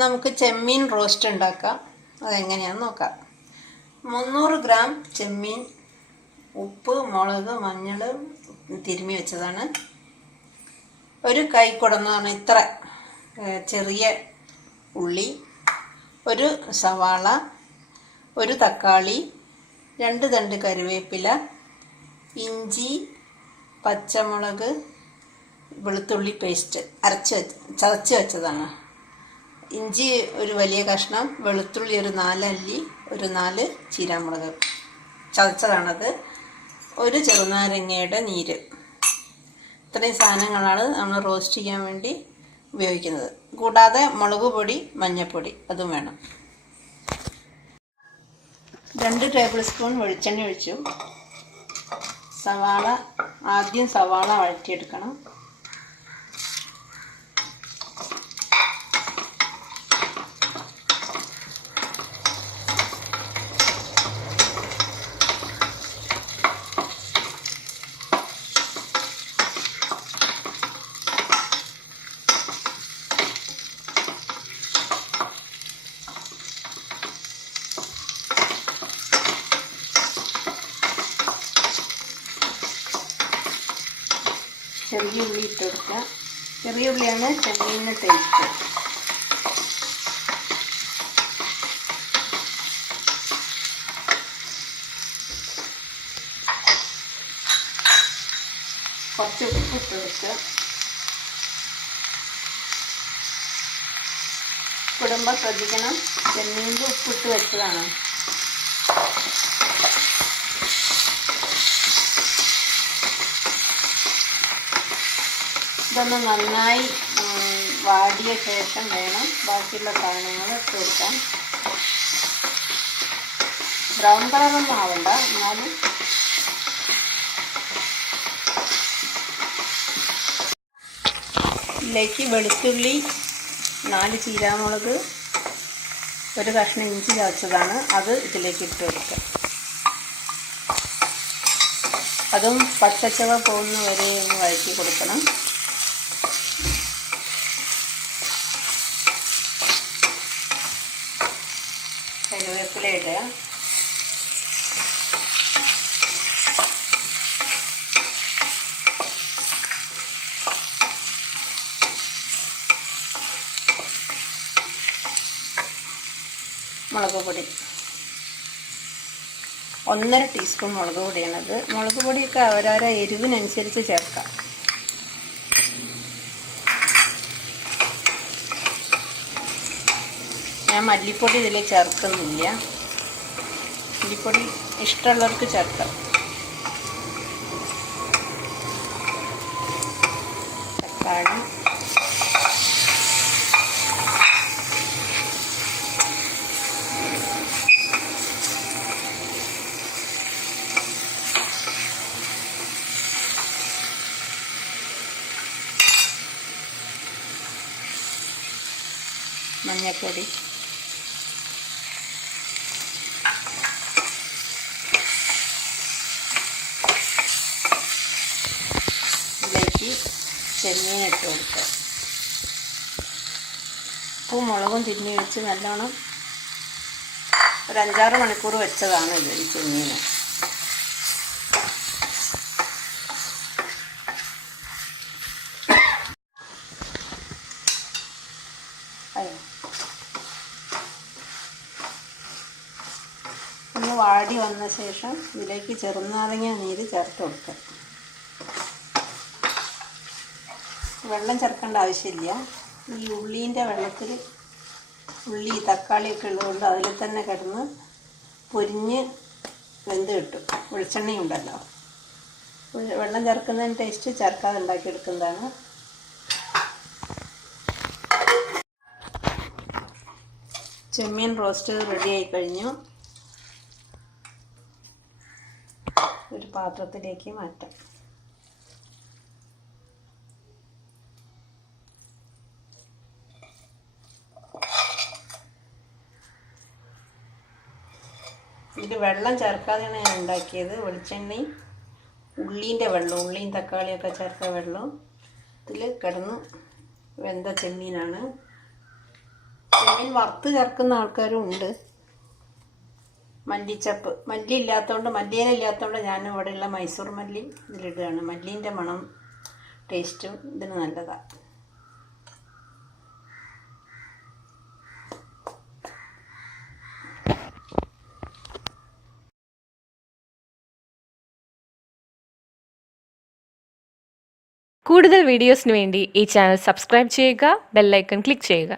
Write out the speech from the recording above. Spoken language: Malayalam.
നമുക്ക് ചെമ്മീൻ റോസ്റ്റ് ഉണ്ടാക്കാം. അതെങ്ങനെയാണെന്ന് നോക്കാം. മുന്നൂറ് ഗ്രാം ചെമ്മീൻ ഉപ്പ് മുളക് മഞ്ഞൾ തിരുമ്മി വെച്ചതാണ്. ഒരു കൈക്കുടന്ന് പറഞ്ഞാൽ ഇത്ര ചെറിയ ഉള്ളി ഒരു സവാള ഒരു തക്കാളി രണ്ട് തണ്ട് കറിവേപ്പില ഇഞ്ചി പച്ചമുളക് വെളുത്തുള്ളി പേസ്റ്റ് അരച്ച് വെച്ച് ചതച്ച് വെച്ചതാണ്. ഇഞ്ചി ഒരു വലിയ കഷ്ണം വെളുത്തുള്ളി ഒരു നാലല്ലി ഒരു നാല് ചീരാമുളക്. ചതച്ചതാണത്. ഒരു ചെറുനാരങ്ങയുടെ നീര്. ഇത്രയും സാധനങ്ങളാണ് നമ്മൾ റോസ്റ്റ് ചെയ്യാൻ വേണ്ടി ഉപയോഗിക്കുന്നത്. കൂടാതെ മുളക് പൊടി മഞ്ഞൾപ്പൊടി അതും വേണം. രണ്ട് ടേബിൾ സ്പൂൺ വെളിച്ചെണ്ണ ഒഴിച്ചു. സവാള ആദ്യം സവാള വഴറ്റിയെടുക്കണം. ചെറിയ ഉള്ളി ഇട്ട് കൊടുക്കുക. ചെറിയ ഉള്ളിയാണ് ചെമ്മീനിന് ടേസ്റ്റ് കുറച്ച് ഉപ്പ് ഇട്ട് കൊടുക്കുക. കുടുംബം ശ്രദ്ധിക്കണം ചെമ്മീനിൽ ഉപ്പിട്ട് വെച്ചതാണ്. ഇതൊന്ന് നന്നായി വാടിയ ശേഷം വേണം ബാക്കിയുള്ള സാധനങ്ങൾ ഇട്ട് ബ്രൗൺ കളറൊന്നും ആവണ്ട എന്നാലും. ഇതിലേക്ക് വെളുത്തുള്ളി നാല് ചീരാമുളക് ഒരു കഷ്ണം ഇഞ്ചി ചതച്ചതാണ്. അത് ഇതിലേക്ക് ഇട്ട് കൊടുക്കുക. അതും പച്ചച്ചവ പോകുന്ന വരെ ഒന്ന് വഴറ്റി കൊടുക്കണം. കരുവേപ്പില ഇടുക മുളക് പൊടി ഒന്നര ടീസ്പൂൺ മുളക് പൊടിയാണത് മുളക് പൊടിയൊക്കെ അവരവരെ എരിവിനനുസരിച്ച് ചേർക്കാം. ഞാൻ മല്ലിപ്പൊടി ഇതിൽ ചേർക്കുന്നില്ല. മല്ലിപ്പൊടി ഇഷ്ടമുള്ളവർക്ക് ചേർക്കാം. തക്കാളി. മഞ്ഞൾപ്പൊടി ഇതിലേക്ക് ചെമ്മീൻ ഇട്ട് കൊടുക്കുക ഉപ്പും മുളകും തിരിഞ്ഞ് വെച്ച് നല്ലോണം ഒരു അഞ്ചാറ് മണിക്കൂർ വെച്ചതാണ് ഇത് ഈ ചെമ്മീൻ ഒന്ന് വാടി വന്ന ശേഷം ഇതിലേക്ക് ചെറുനാരങ്ങ നീര് ചേർത്ത് കൊടുക്കുക വെള്ളം ചേർക്കേണ്ട ആവശ്യമില്ല. ഈ ഉള്ളീന്റെ വെള്ളത്തിൽ ഉള്ളി തക്കാളിയൊക്കെ ഉള്ളതുകൊണ്ട് അതിൽ തന്നെ കിടന്ന് പൊരിഞ്ഞ് വെന്ത് കിട്ടും. വെളിച്ചെണ്ണയും ഉണ്ടല്ലോ. വെള്ളം ചേർക്കുന്നതിന് ടേസ്റ്റ് ചേർക്കാതെ ഉണ്ടാക്കിയെടുക്കുന്നതാണ്. ചെമ്മീൻ റോസ്റ്റ് റെഡി ആയി കഴിഞ്ഞു. ഒരു പാത്രത്തിലേക്ക് മാറ്റാം. ഇതിൽ വെള്ളം ചേർക്കാതെയാണ് ഞാൻ ഉണ്ടാക്കിയത്. വെളിച്ചെണ്ണയും ഉള്ളീന്റെ വെള്ളം ഉള്ളിയും തക്കാളിയൊക്കെ ചേർത്ത വെള്ളം ഇതിൽ കിടന്നു. വെന്ത ചെമ്മീനാണ്. ചെമ്മീൻ വറുത്ത് ചേർക്കുന്ന ആൾക്കാരും ഉണ്ട്. മല്ലിച്ചപ്പ് മല്ലി ഇല്ലാത്തതുകൊണ്ട് മല്ലിയില ഇല്ലാത്തതുകൊണ്ട് ഞാൻ ഇവിടെയുള്ള മൈസൂർ മല്ലി ഇതിലിടുകയാണ്. മല്ലീന്റെ മണം ടേസ്റ്റും ഇതിന് നല്ലതാണ് കൂടുതൽ വീഡിയോസിന് വേണ്ടി ഈ ചാനൽ സബ്സ്ക്രൈബ് ചെയ്യുക ബെല്ലൈക്കൺ ക്ലിക്ക് ചെയ്യുക.